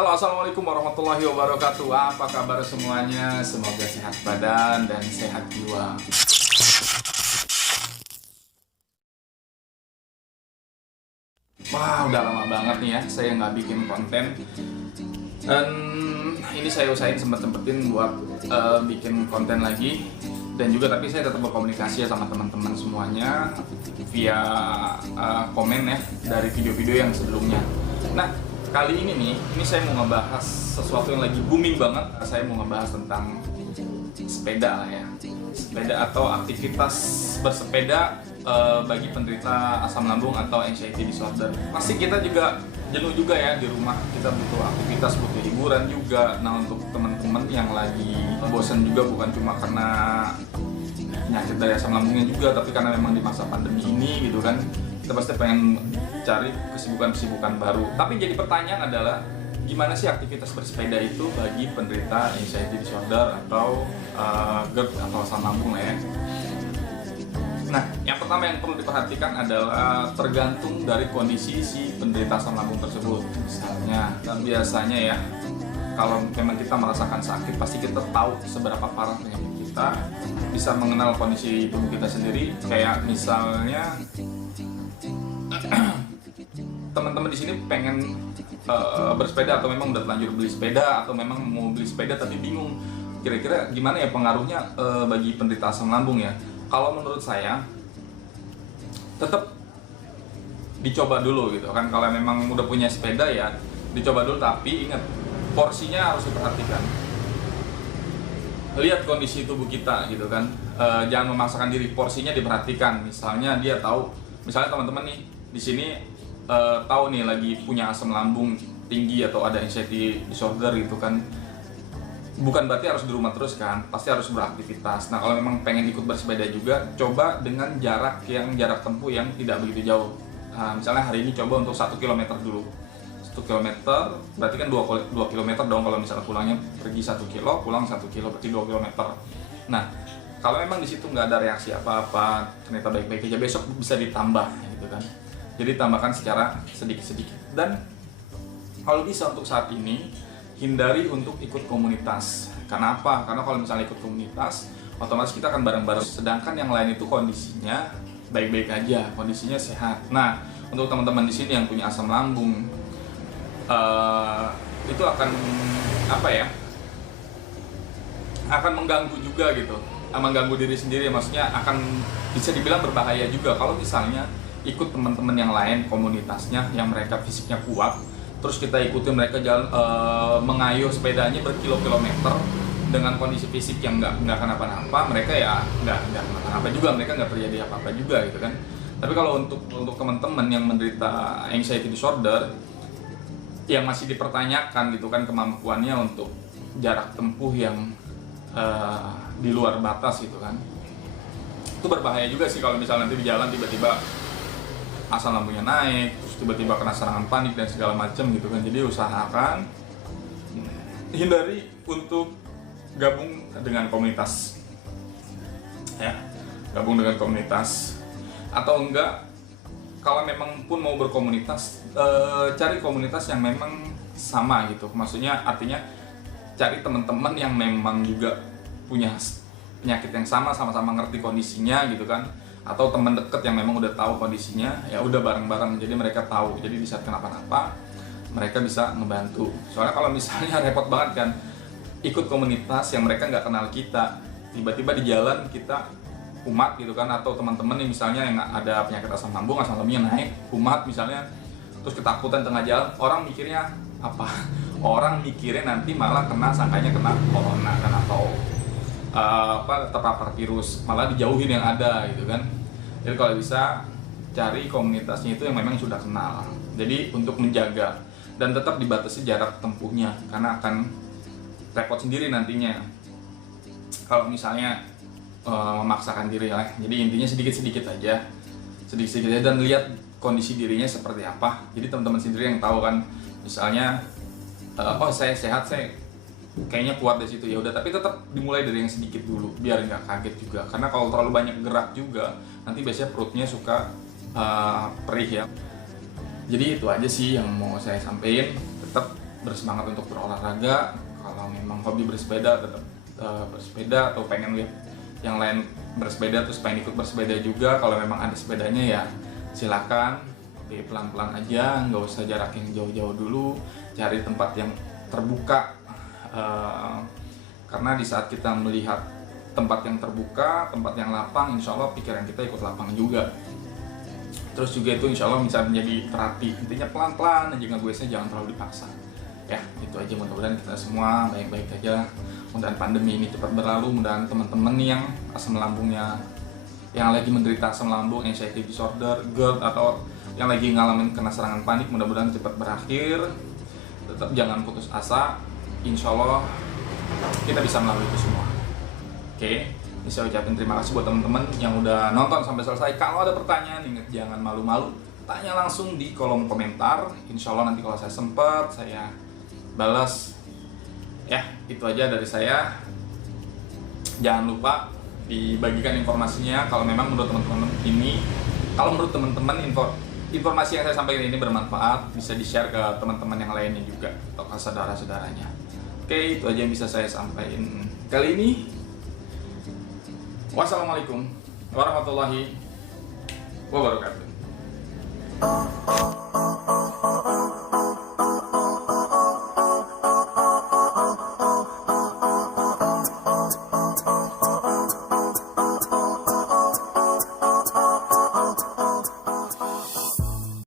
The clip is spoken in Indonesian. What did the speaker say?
Halo, assalamualaikum warahmatullahi wabarakatuh. Apa kabar semuanya? Semoga sehat badan dan sehat jiwa. Wah, udah lama banget nih ya saya nggak bikin konten. Dan ini saya usahain sempet-sempetin buat bikin konten lagi. Dan juga tapi saya tetap berkomunikasi ya sama teman-teman semuanya via komen ya dari video-video yang sebelumnya. Nah, kali ini saya mau ngebahas sesuatu yang lagi booming banget. Saya mau ngebahas tentang sepeda lah ya. Sepeda atau aktivitas bersepeda bagi penderita asam lambung atau anxiety disorder. Pasti kita juga jenuh juga ya di rumah. Kita butuh aktivitas, butuh hiburan juga. Nah, untuk teman-teman yang lagi bosan juga bukan cuma karena penyakit dari asam lambungnya juga, tapi karena memang di masa pandemi ini gitu kan, kita pasti pengen cari kesibukan-kesibukan baru. Tapi jadi pertanyaan adalah gimana sih aktivitas bersepeda itu bagi penderita anxiety disorder atau GERD atau asam lambung lah ya. Nah, yang pertama yang perlu diperhatikan adalah tergantung dari kondisi si penderita asam lambung tersebut. Misalnya, dan biasanya ya, kalau memang kita merasakan sakit, pasti kita tahu seberapa parah penyakit kita, bisa mengenal kondisi tubuh kita sendiri. Kayak misalnya, teman-teman di sini pengen bersepeda atau memang udah terlanjur beli sepeda atau memang mau beli sepeda tapi bingung kira-kira gimana ya pengaruhnya bagi penderita asam lambung ya. Kalau menurut saya tetap dicoba dulu gitu kan. Kalau memang udah punya sepeda ya dicoba dulu, tapi ingat porsinya harus diperhatikan. Lihat kondisi tubuh kita gitu kan. Jangan memaksakan diri, porsinya diperhatikan. Misalnya dia tahu, misalnya teman-teman nih di sini tahu nih lagi punya asam lambung tinggi atau ada anxiety disorder gitu kan, bukan berarti harus di rumah terus kan, pasti harus beraktivitas. Nah, kalau memang pengen ikut bersepeda juga, coba dengan jarak tempuh yang tidak begitu jauh. Misalnya hari ini coba untuk 1 km dulu. 1 km berarti kan 2 km dong. Kalau misalnya pulangnya pergi 1 kilo, pulang 1 kilo, berarti 2 km. Nah, kalau memang di situ nggak ada reaksi apa-apa, ternyata baik-baik aja, besok bisa ditambah gitu kan. Jadi tambahkan secara sedikit-sedikit. Dan kalau bisa untuk saat ini hindari untuk ikut komunitas. Kenapa? Karena kalau misalnya ikut komunitas, otomatis kita akan bareng-bareng. Sedangkan yang lain itu kondisinya baik-baik aja, kondisinya sehat. Nah, untuk teman-teman di sini yang punya asam lambung, itu akan apa ya? Akan mengganggu juga gitu, mengganggu diri sendiri. Maksudnya akan bisa dibilang berbahaya juga kalau misalnya ikut teman-teman yang lain komunitasnya yang mereka fisiknya kuat, terus kita ikutin mereka jalan mengayuh sepedanya berkilo-kilometer dengan kondisi fisik yang nggak kenapa-napa, mereka ya nggak kenapa-napa juga, mereka nggak terjadi apa-apa juga gitu kan. Tapi kalau untuk teman-teman yang menderita anxiety disorder yang masih dipertanyakan gitu kan kemampuannya untuk jarak tempuh yang di luar batas gitu kan, itu berbahaya juga sih kalau misalnya nanti di jalan tiba-tiba asam lambungnya naik, terus tiba-tiba kena serangan panik dan segala macam gitu kan. Jadi usahakan hindari untuk gabung dengan komunitas ya, gabung dengan komunitas. Atau enggak, kalau memang pun mau berkomunitas, cari komunitas yang memang sama gitu. Maksudnya artinya cari teman-teman yang memang juga punya penyakit yang sama-sama ngerti kondisinya gitu kan, atau teman dekat yang memang udah tahu kondisinya, ya udah bareng-bareng, jadi mereka tahu, jadi di saat kenapa-napa mereka bisa ngebantu. Soalnya kalau misalnya repot banget kan ikut komunitas yang mereka nggak kenal kita, tiba-tiba di jalan kita kumat gitu kan, atau teman-teman yang misalnya yang ada penyakit asam lambungnya naik, kumat misalnya, terus ketakutan tengah jalan, orang mikirnya apa? Orang mikirnya nanti malah sangkanya kena corona kan, atau terpapar virus, malah dijauhin yang ada gitu kan. Jadi kalau bisa cari komunitasnya itu yang memang sudah kenal, jadi untuk menjaga dan tetap dibatasi jarak tempuhnya, karena akan repot sendiri nantinya kalau misalnya memaksakan diri lah. Jadi intinya sedikit-sedikit aja dan lihat kondisi dirinya seperti apa. Jadi teman-teman sendiri yang tahu kan, misalnya oh saya sehat, saya kayaknya kuat dari situ, ya udah, tapi tetap dimulai dari yang sedikit dulu biar nggak kaget juga, karena kalau terlalu banyak gerak juga nanti biasanya perutnya suka perih ya. Jadi itu aja sih yang mau saya sampaikan, tetap bersemangat untuk berolahraga. Kalau memang hobi bersepeda, tetap bersepeda, atau pengen lihat yang lain bersepeda terus pengen ikut bersepeda juga. Kalau memang ada sepedanya ya silakan, tapi pelan-pelan aja, nggak usah jarak yang jauh-jauh dulu, cari tempat yang terbuka. Karena di saat kita melihat tempat yang terbuka, tempat yang lapang, insya Allah pikiran kita ikut lapang juga. Terus juga itu insya Allah bisa menjadi terapi. Intinya pelan-pelan aja, ngegoesnya jangan terlalu dipaksa. Ya, itu aja. Mudah-mudahan kita semua baik-baik aja. Mudah-mudahan pandemi ini cepat berlalu. Mudah-mudahan teman-teman yang asam lambungnya, yang lagi menderita asam lambung, anxiety disorder, GERD, atau yang lagi ngalamin kena serangan panik, mudah-mudahan cepat berakhir. Tetap jangan putus asa. Insya Allah kita bisa melalui itu semua. Oke, bisa ucapin terima kasih buat teman-teman yang udah nonton sampai selesai. Kalau ada pertanyaan, ingat jangan malu-malu, tanya langsung di kolom komentar. Insya Allah nanti kalau saya sempat, saya balas. Ya, itu aja dari saya. Jangan lupa dibagikan informasinya kalau memang menurut teman-teman ini, kalau menurut teman-teman informasi yang saya sampaikan ini bermanfaat, bisa di-share ke teman-teman yang lainnya juga atau ke saudara-saudaranya. Oke, itu aja yang bisa saya sampaikan kali ini. Wassalamualaikum warahmatullahi wabarakatuh.